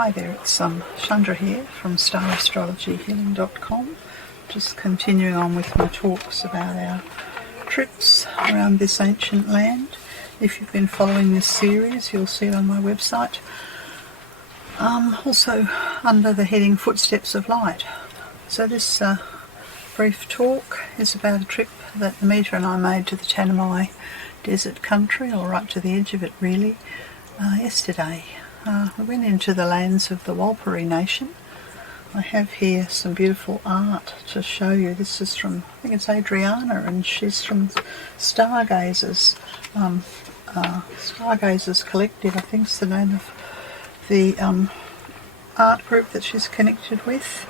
Hi there, it's Chandra here from StarAstrologyHealing.com. Just continuing on with my talks about our trips around this ancient land. If you've been following this series, you'll see it on my website. Also under the heading Footsteps of Light. So this brief talk is about a trip that Amita and I made to the Tanami desert country, or right to the edge of it really, yesterday. We went into the lands of the Walpuri Nation. I have here some beautiful art to show you. This is from, I think it's Adriana, and she's from Stargazers. Stargazers Collective, I think is the name of the art group that she's connected with.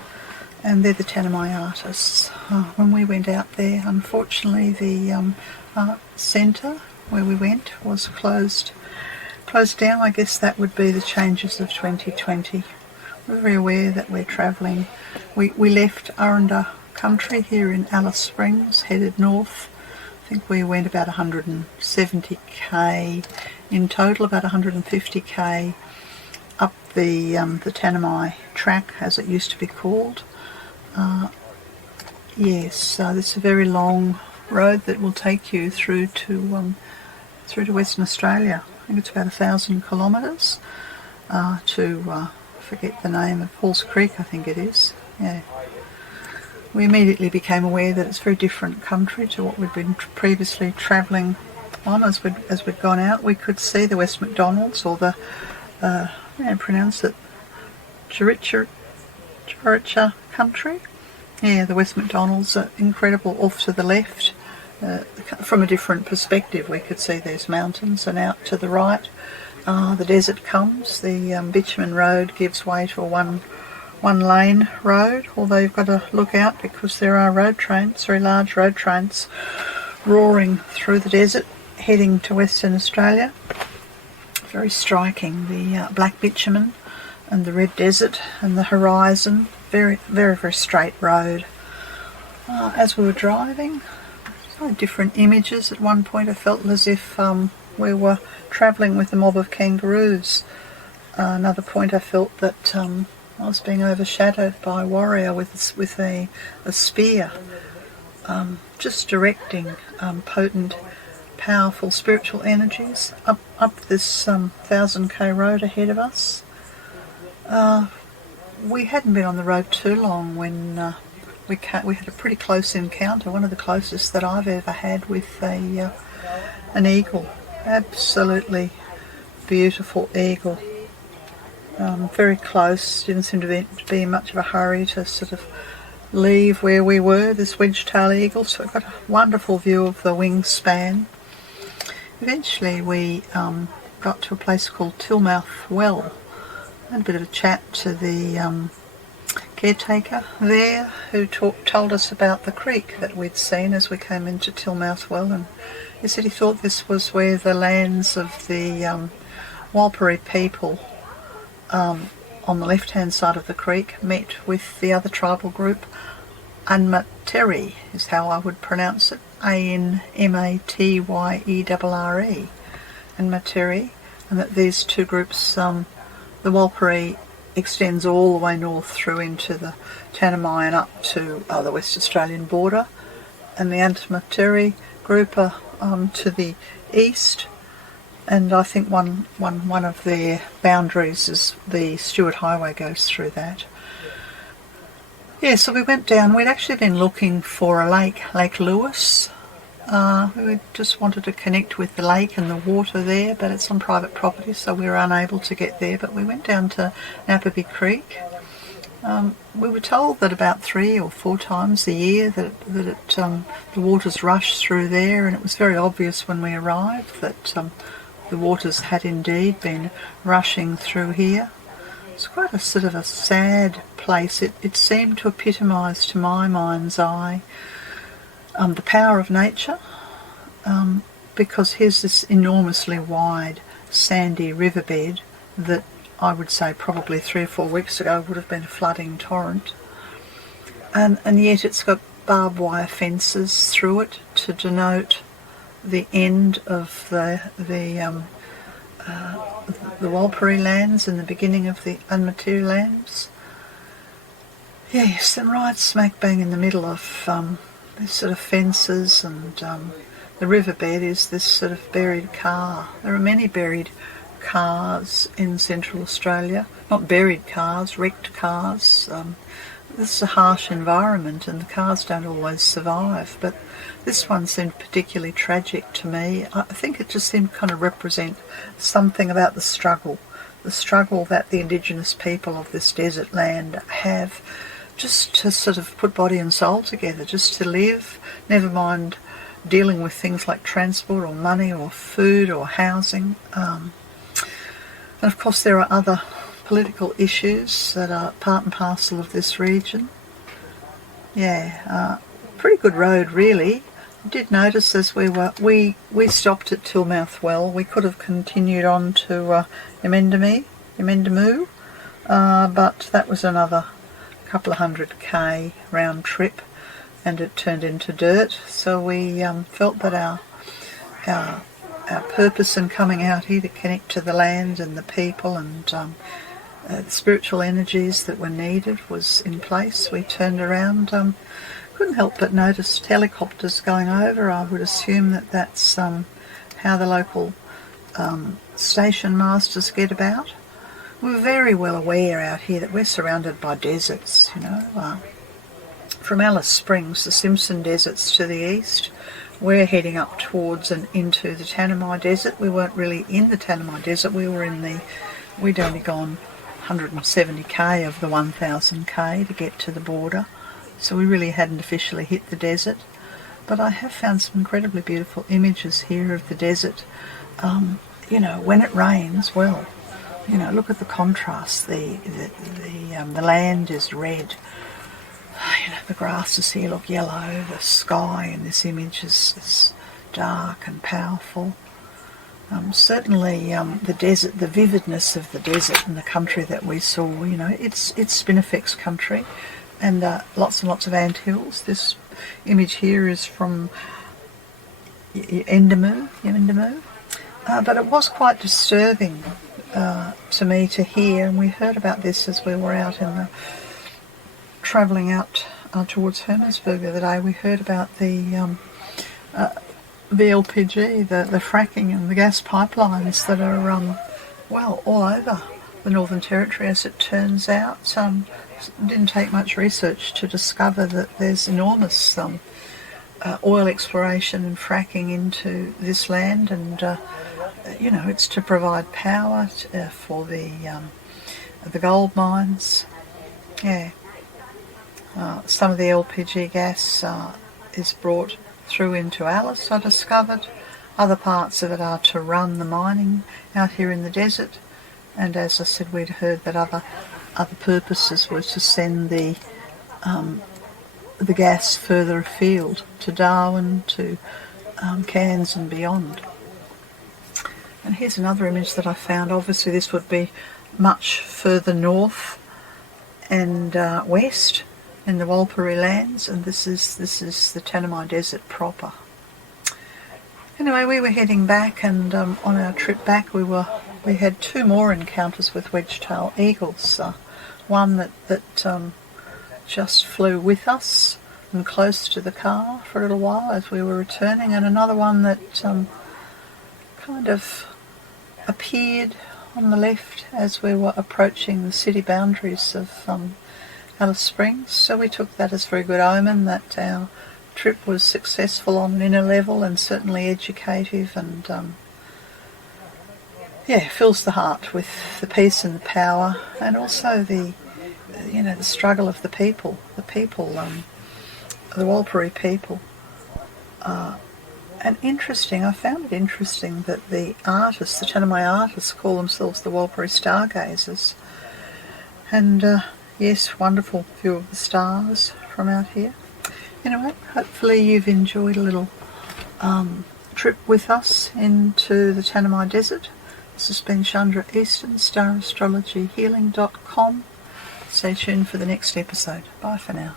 And they're the Tanami artists. When we went out there, unfortunately the art centre where we went was closed down. I guess that would be the changes of 2020. We're very aware that we're travelling. We left Aranda country here in Alice Springs, headed north. I think we went about 170k in total, about 150k up the Tanami track, as it used to be called. Yes, so this is a very long road that will take you through to Western Australia. I think it's about 1,000 kilometres to forget the name of Halls Creek, I think it is. Yeah. We immediately became aware that it's a very different country to what we'd been previously travelling on. As we'd gone out, we could see the West McDonald's, or the pronounce it Chiricha country. Yeah, the West McDonald's are incredible. Off to the left, from a different perspective, we could see there's mountains, and out to the right, the desert comes. The bitumen road gives way to a one lane road, although you've got to look out because there are road trains, very large road trains, roaring through the desert, heading to Western Australia. Very striking, the black bitumen and the red desert and the horizon. Very, very, very straight road. As we were driving, different images. At one point I felt as if we were travelling with a mob of kangaroos. Another point I felt that I was being overshadowed by a warrior with a spear, just directing potent, powerful spiritual energies up this 1,000k road ahead of us. We hadn't been on the road too long when we had a pretty close encounter, one of the closest that I've ever had, with an eagle. Absolutely beautiful eagle. Very close. Didn't seem to be in much of a hurry to sort of leave where we were, this wedge-tailed eagle, so we got a wonderful view of the wingspan. Eventually we got to a place called Tillmouth Well. Had a bit of a chat to the caretaker there, who told us about the creek that we'd seen as we came into Tillmouth Well, and he said he thought this was where the lands of the Walpuri people on the left-hand side of the creek met with the other tribal group, Anmateri is how I would pronounce it, Anmatyerere, Anmateri, and that these two groups, the Walpuri extends all the way north through into the Tanami and up to the West Australian border, and the Anmateri group are to the east, and I think one of their boundaries is the Stuart Highway goes through that. Yeah, so we went down. We'd actually been looking for a lake, Lake Lewis. We just wanted to connect with the lake and the water there, but it's on private property, so we were unable to get there. But we went down to Napaby Creek. We were told that about 3 or 4 times a year that the waters rush through there, and it was very obvious when we arrived that the waters had indeed been rushing through here. It's quite a sort of a sad place. It seemed to epitomise, to my mind's eye, the power of nature, because here's this enormously wide sandy riverbed that I would say probably 3 or 4 weeks ago would have been a flooding torrent, and yet it's got barbed wire fences through it to denote the end of the the Walpurgis lands and the beginning of the Unmateri lands. Yes, and right smack bang in the middle of these sort of fences, and the riverbed is this sort of buried car. There are many buried cars in Central Australia. Not buried cars, wrecked cars. This is a harsh environment and the cars don't always survive, but this one seemed particularly tragic to me. I think it just seemed to kind of represent something about the struggle that the Indigenous people of this desert land have, just to sort of put body and soul together, just to live, never mind dealing with things like transport or money or food or housing. And of course there are other political issues that are part and parcel of this region. Yeah, pretty good road really. I did notice as we stopped at Tillmouth Well. We could have continued on to Yamendamu, but that was another couple of 100k round trip, and it turned into dirt. So we felt that our purpose in coming out here to connect to the land and the people and the spiritual energies that were needed was in place. We turned around. Couldn't help but notice helicopters going over. I would assume that that's how the local station masters get about. We're very well aware out here that we're surrounded by deserts, you know. From Alice Springs, the Simpson Deserts to the east, we're heading up towards and into the Tanami Desert. We weren't really in the Tanami Desert. We'd only gone 170k of the 1000k to get to the border, so we really hadn't officially hit the desert. But I have found some incredibly beautiful images here of the desert. You know, when it rains, well, you know, look at the contrast. The land is red. You know, the grasses here look yellow. The sky in this image is dark and powerful. Certainly the desert, the vividness of the desert and the country that we saw, you know, it's spinifex country, and lots and lots of anthills. This image here is from Yamendamu, but it was quite disturbing to me to hear, and we heard about this as we were out travelling out towards Hermannsburg the other day. We heard about the LPG, the fracking and the gas pipelines that are, well, all over the Northern Territory, as it turns out. It didn't take much research to discover that there's enormous oil exploration and fracking into this land, and you know, it's to provide power for the gold mines. Yeah, some of the LPG gas is brought through into Alice, I discovered. Other parts of it are to run the mining out here in the desert, and as I said, we'd heard that other purposes were to send the gas further afield to Darwin, to Cairns and beyond. And here's another image that I found. Obviously this would be much further north and west in the Walpurgis lands, and this is the Tanami Desert proper. Anyway, we were heading back, and on our trip back we had two more encounters with wedge-tail eagles. One that just flew with us and close to the car for a little while as we were returning, and another one that kind of appeared on the left as we were approaching the city boundaries of Alice Springs. So we took that as very good omen that our trip was successful on an inner level, and certainly educative, and yeah, fills the heart with the peace and the power, and also the struggle of the people, the Walpurgis people. And interesting, I found it interesting that the Tanami artists call themselves the Walpurgis stargazers. And yes, wonderful view of the stars from out here. Anyway, hopefully you've enjoyed a little trip with us into the Tanami Desert. This has been Chandra Easton, StarAstrologyHealing.com. Stay tuned for the next episode. Bye for now.